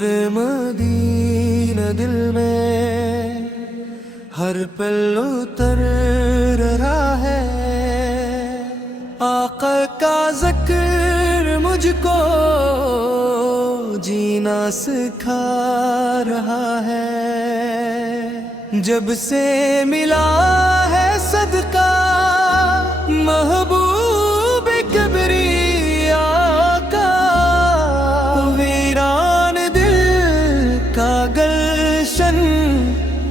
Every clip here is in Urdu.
نور مدینہ دل میں ہر پل اتر رہا ہے، آقا کا ذکر مجھ کو جینا سکھا رہا ہے۔ جب سے ملا ہے صدقہ محبوب کبریا کا، ویران دل کا گلشن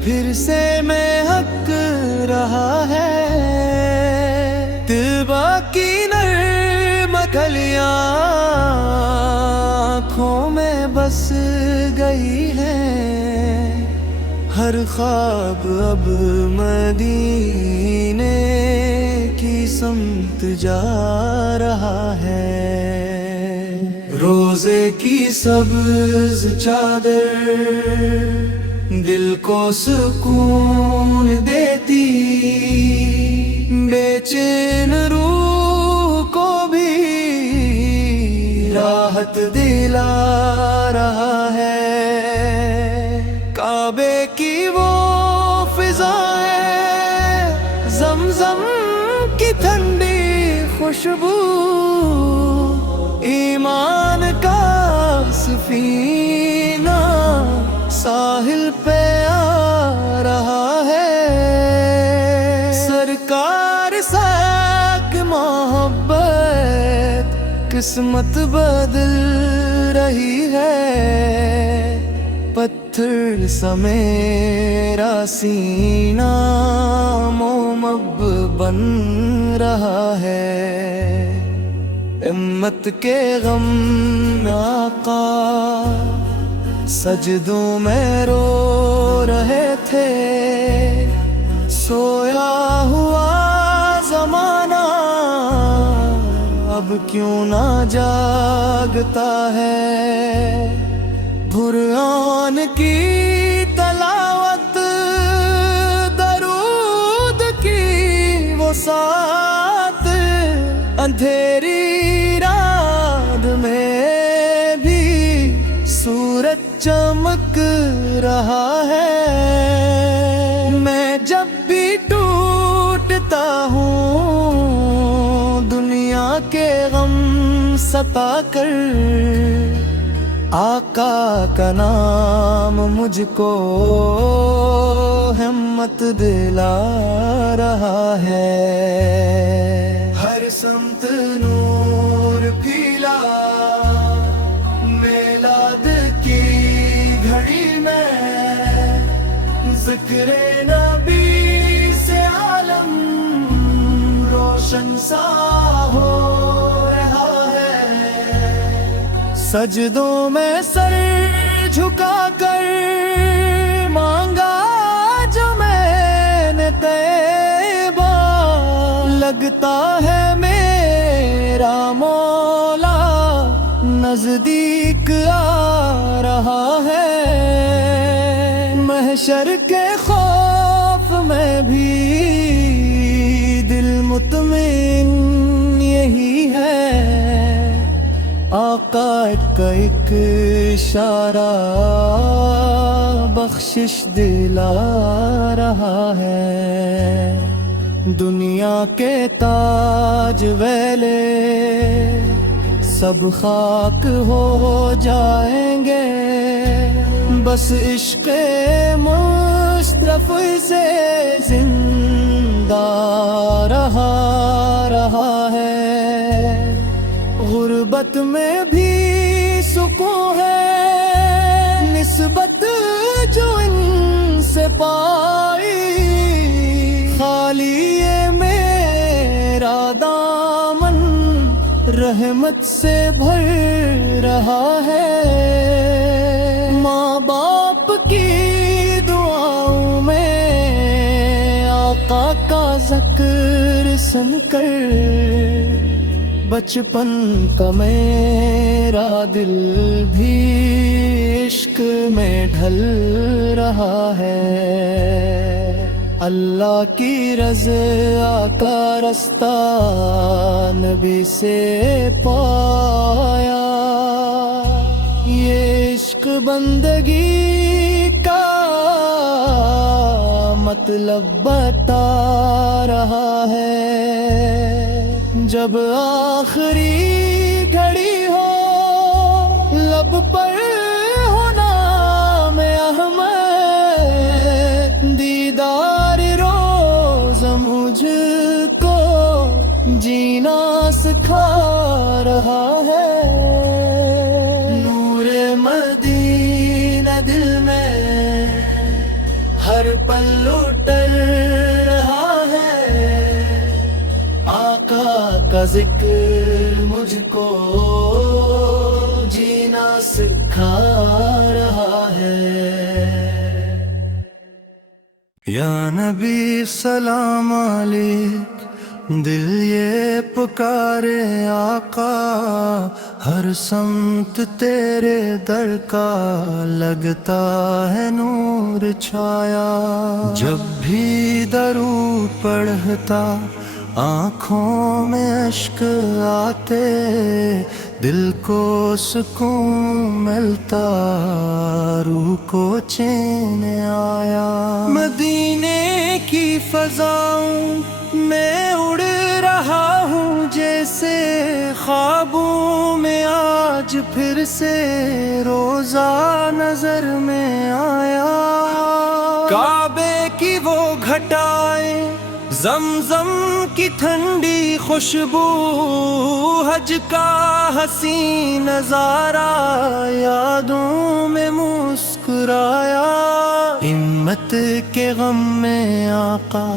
پھر سے مہک رہا ہے۔ طیبہ کی نرم کلیاں آنکھوں میں بس گئی ہے، ہر خواب اب مدینے کی سمت جا رہا ہے۔ روزے کی سبز چادر دل کو سکون دیتی، بے چین روح کو بھی راحت دلا رہا ہے۔ کعبے کی وہ فضائیں، زمزم کی ٹھنڈی خوشبو، ایمان کا سفینہ ساحل پہ آ رہا ہے۔ سرکار ساک محبت قسمت بدل رہی ہے، پتھر سا میرا سینہ مومب بن رہا ہے۔ امت کے غم میں آقا سجدوں میں رو رہے تھے، سویا ہوا زمانہ اب کیوں نہ جاگتا ہے۔ قرآن کی تلاوت درود کی وہ ساتھ، اندھیری رات میں بھی سورج چمک رہا ہے۔ میں جب بھی ٹوٹتا ہوں دنیا کے غم ستا کر، آقا کا نام مجھ کو ہمت دلا رہا ہے۔ ہر سمت نور پھیلا میلاد کی گھڑی میں، ذکر نبی سے عالم روشن سا ہو رہا ہے۔ سجدوں میں سر جھکا کر مانگا جو میں نے طیبہ، لگتا ہے میرا مولا نزدیک آ رہا ہے۔ محشر کے خوف میں بھی دل مطمئن یہی ہے، آقا کا ایک اشارہ بخشش دلا رہا ہے۔ دنیا کے تاج ویلے سب خاک ہو جائیں گے، بس عشق مصطفی سے زندہ رہا ہے۔ غربت میں بھی سکون ہے، نسبت جو ان سے پائی، خالی یہ میرا دامن رحمت سے بھر رہا ہے۔ ماں باپ کی دعاؤں میں آقا کا ذکر سن کر، بچپن کا میرا دل بھی عشق میں ڈھل رہا ہے۔ اللہ کی رضا کا رستہ نبی سے پایا، یہ عشق عشق بندگی کا مطلب بتا رہا ہے، جب آخری گھڑی ہو لب پر ہو نام احمد، دیدار روز مجھ کو جینا سکھا رہا ہے، نور مدینہ دل میں ہر پل لٹر رہا ہے، آقا کا ذکر مجھ کو جینا سکھا رہا ہے۔ یا نبی سلام علیک، دل یہ پکارے آقا، ہر سمت تیرے در کا لگتا ہے نور چھایا، جب بھی درود پڑھتا آنکھوں میں اشک آتے، دل کو سکون ملتا، روح کو چین آیا، مدینے کی فضاؤں میں اڑ رہا ہوں جیسے، خوابوں میں آج پھر سے روزہ نظر میں آیا، کعبے کی وہ گھٹائیں، زمزم کی ٹھنڈی خوشبو، حج کا حسین نظارہ یادوں میں مسکرایا، ہمت کے غم میں آقا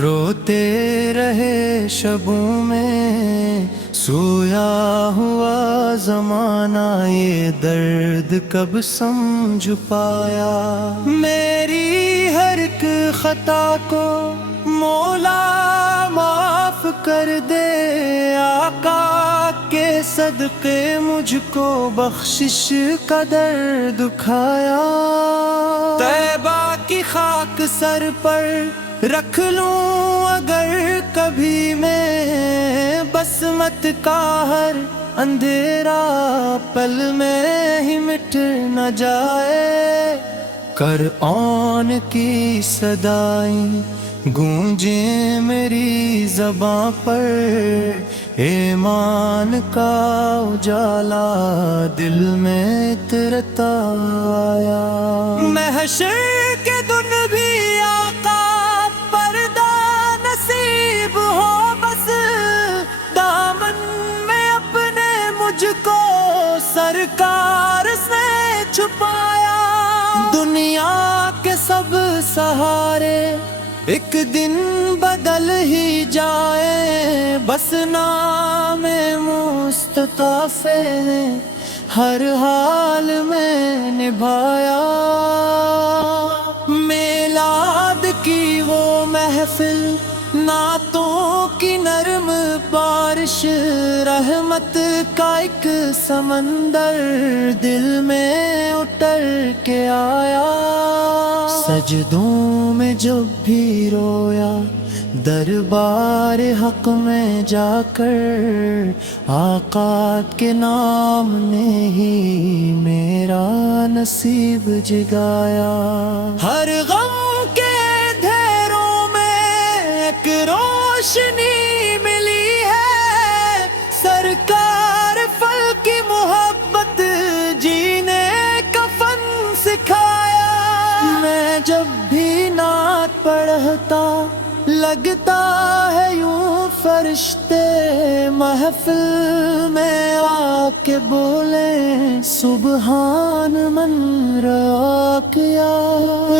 روتے رہے شبوں میں، سویا ہوا زمانہ یہ درد کب سمجھ پایا، میری ہر ایک خطا کو مولا معاف کر دے، آقا کے صدقے مجھ کو بخشش کا درد کھایا، طیبہ کی خاک سر پر رکھ لوں اگر کبھی میں، بسمت کا ہر اندھیرا پل میں ہی مٹ نہ جائے، قرآن کی صدائیں گونجیں میری زباں پر، ایمان کا اجالا دل میں اترتا آیا، محشر کے دن بھی آقا پردہ نصیب ہو، بس دامن میں اپنے مجھ کو سرکار سے چھپایا، دنیا کے سب سہارے ایک دن بدل ہی جائے، بس نام مصطفی نے ہر حال میں نبھایا، میلاد کی وہ محفل، نعتوں کی نرم بارش، رحمت کا ایک سمندر دل میں اتر کے آیا، سجدوں میں جب بھی رویا دربار حق میں جا کر، آقا کے نام نے ہی میرا نصیب جگایا، ہر غم کے اندھیروں میں ایک روشنی ملی ہے، سرکار فل کی محبت جینے کا فن سکھایا، میں جب بھی نعت پڑھتا لگتا ہے یوں فرشتے محفل میں آ کے بولے، سبحان من رعا کیا،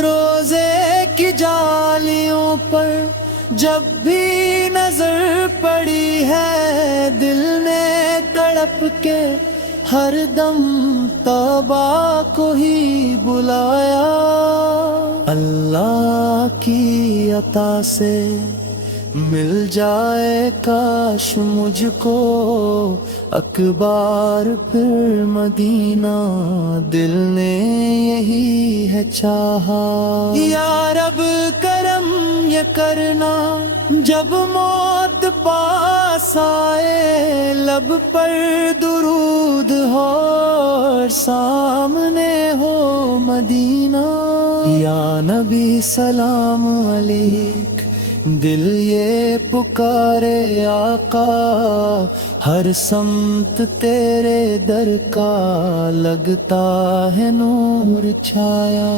روزے کی جالیوں پر جب بھی نظر پڑی ہے، دل نے تڑپ کے ہر دم توبہ کو ہی بلایا، اللہ کی عطا سے مل جائے کاش مجھ کو اکبار پھر مدینہ، دل نے یہی ہے چاہا، یا رب کرم یہ کرنا جب موت پاس آئے، لب پر درود ہو اور سامنے نبی سلام علیک، دل یہ پکارے آقا، ہر سمت تیرے در کا لگتا ہے نور چھایا۔